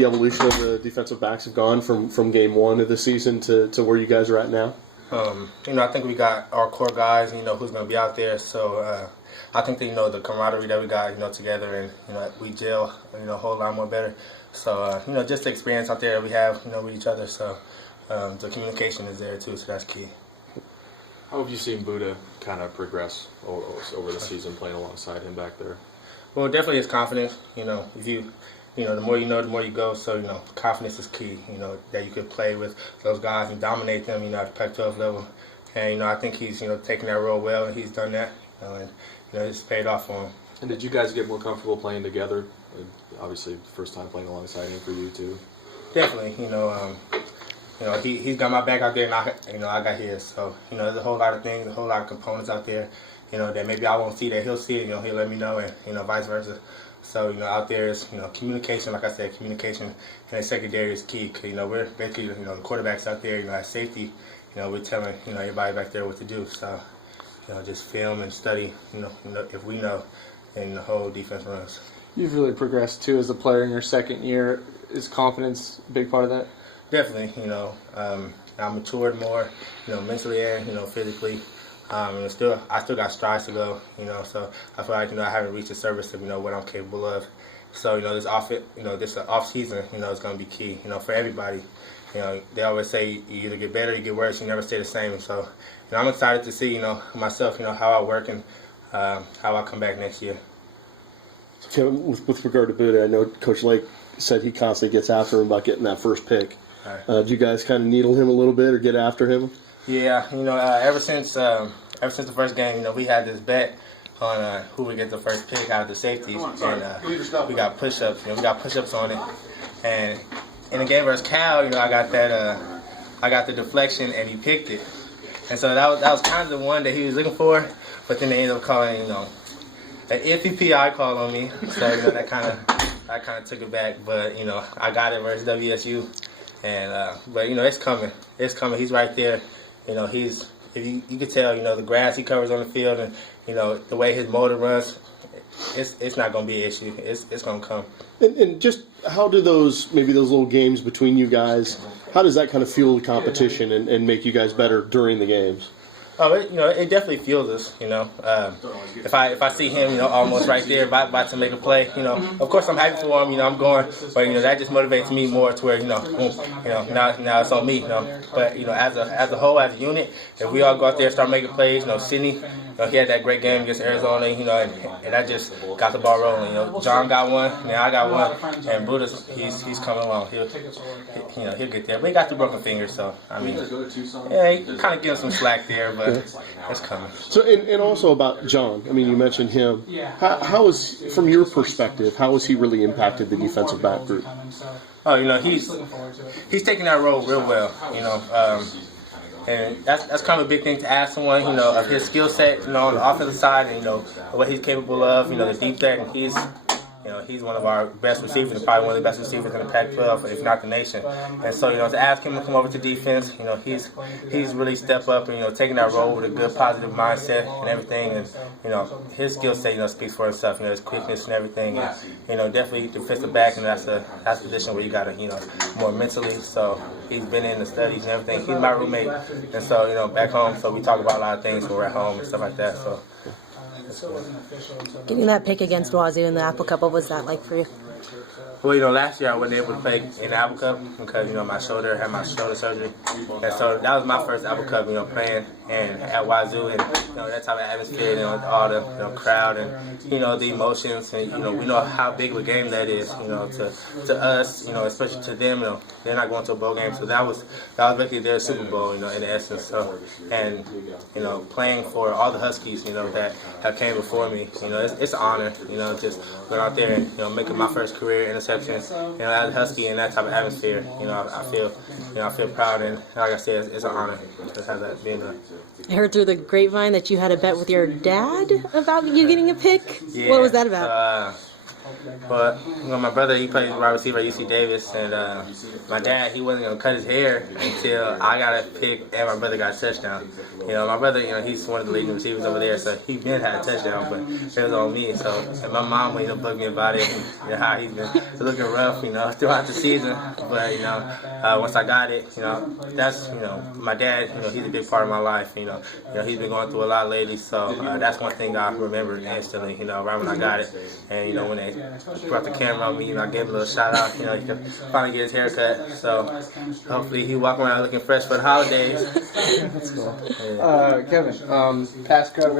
the evolution of the defensive backs have gone from game one of the season to where you guys are at now? I think we got our core guys, who's going to be out there. So I think that, the camaraderie that we got, together, and, we gel, a whole lot more better. So, just the experience out there that we have, with each other. So the communication is there, too, so that's key. How have you seen Buddha kind of progress over the season playing alongside him back there? Well, definitely his confidence. If you, the more you know, the more you go. So, confidence is key, that you could play with those guys and dominate them, at the Pac-12 level. And, I think he's, taking that role well, and he's done that. And, it's paid off for him. And did you guys get more comfortable playing together? Obviously, first time playing alongside him for you, too. Definitely, he's got my back out there, and I got his. So, there's a whole lot of things, a whole lot of components out there, that maybe I won't see that he'll see it. He'll let me know, and vice versa. So, out there is, communication. Like I said, communication and the secondary is key. Cause, we're basically, the quarterbacks out there, at safety, we're telling, everybody back there what to do. So, just film and study, if we know, and the whole defense runs. You've really progressed too as a player in your second year. Is confidence a big part of that? Definitely, I matured more, mentally and, physically. I still got strides to go, so I feel like, I haven't reached the surface of, what I'm capable of. So, this off season, is going to be key, for everybody. They always say you either get better or you get worse, you never stay the same. So, I'm excited to see, myself, how I work and how I come back next year. So, with regard to Buddha, I know Coach Lake said he constantly gets after him about getting that first pick. Right. Do you guys kind of needle him a little bit or get after him? Yeah, ever since the first game, we had this bet on who would get the first pick out of the safeties, and we got push-ups. We got push-ups on it, and in the game versus Cal, I got that. I got the deflection, and he picked it, and so that was kind of the one that he was looking for. But then they ended up calling, an iffy PI call on me, so that kind of took it back. But I got it versus WSU. And but it's coming. It's coming. He's right there. He's if you could tell. The grass he covers on the field, and the way his motor runs. It's not going to be an issue. It's going to come. And just how do those little games between you guys? How does that kind of fuel the competition and make you guys better during the games? Oh, it definitely fuels us. If I see him, almost right there, about to make a play, of course I'm happy for him. I'm going, but that just motivates me more to where now it's on me. But as a whole, as a unit, if we all go out there and start making plays, Sydney, he had that great game against Arizona, and I just got the ball rolling. John got one, and I got one, and Buddha's he's coming along. He'll get there. But he got the broken finger, so he kind of gives some slack there, but. It's coming. So, and also about John. You mentioned him. How is, from your perspective, how has he really impacted the defensive back group? Oh, he's taking that role real well. And that's kind of a big thing to ask someone, of his skill set, on the offensive side, and what he's capable of, the deep threat, and he's one of our best receivers, and probably one of the best receivers in the Pac-12, if not the nation. And so, to ask him to come over to defense, he's really stepped up and, taking that role with a good, positive mindset and everything. And, his skill set, speaks for himself, his quickness and everything. And, definitely defensive back, and that's a position where you got to, more mentally. So he's been in the studies and everything. He's my roommate. And so, back home, so we talk about a lot of things when we're at home and stuff like that. So. Getting that pick against Wazoo in the Apple Cup, what was that like for you? Well, last year I wasn't able to play in the Apple Cup because, my shoulder had my shoulder surgery. And so that was my first Apple Cup, playing and at Wazoo, and, that type of atmosphere, all the, crowd and, the emotions, and, we know how big of a game that is, to us, especially to them, they're not going to a bowl game. So that was basically their Super Bowl, in essence. So, and, playing for all the Huskies, that have came before me, it's an honor, just going out there and, making my first career interception, as a Husky in that type of atmosphere, I feel proud, and like I said, it's an honor to have that being done. I heard through the grapevine that you had a bet with your dad about you getting a pick. Yeah, what was that about? But my brother, he played wide receiver at UC Davis, and my dad, he wasn't gonna cut his hair until I got a pick and my brother got a touchdown. My brother, he's one of the leading receivers over there, so he been had a touchdown, but it was on me. So and my mom, bugged me about it, and how he's been looking rough, throughout the season. But once I got it, that's my dad, he's a big part of my life. He's been going through a lot lately, so that's one thing I remember instantly. Right when I got it, and when they brought the camera on me, I gave him a little shout out. He could finally get his hair cut. So hopefully he walk around looking fresh for the holidays. Kevin, pass coverage.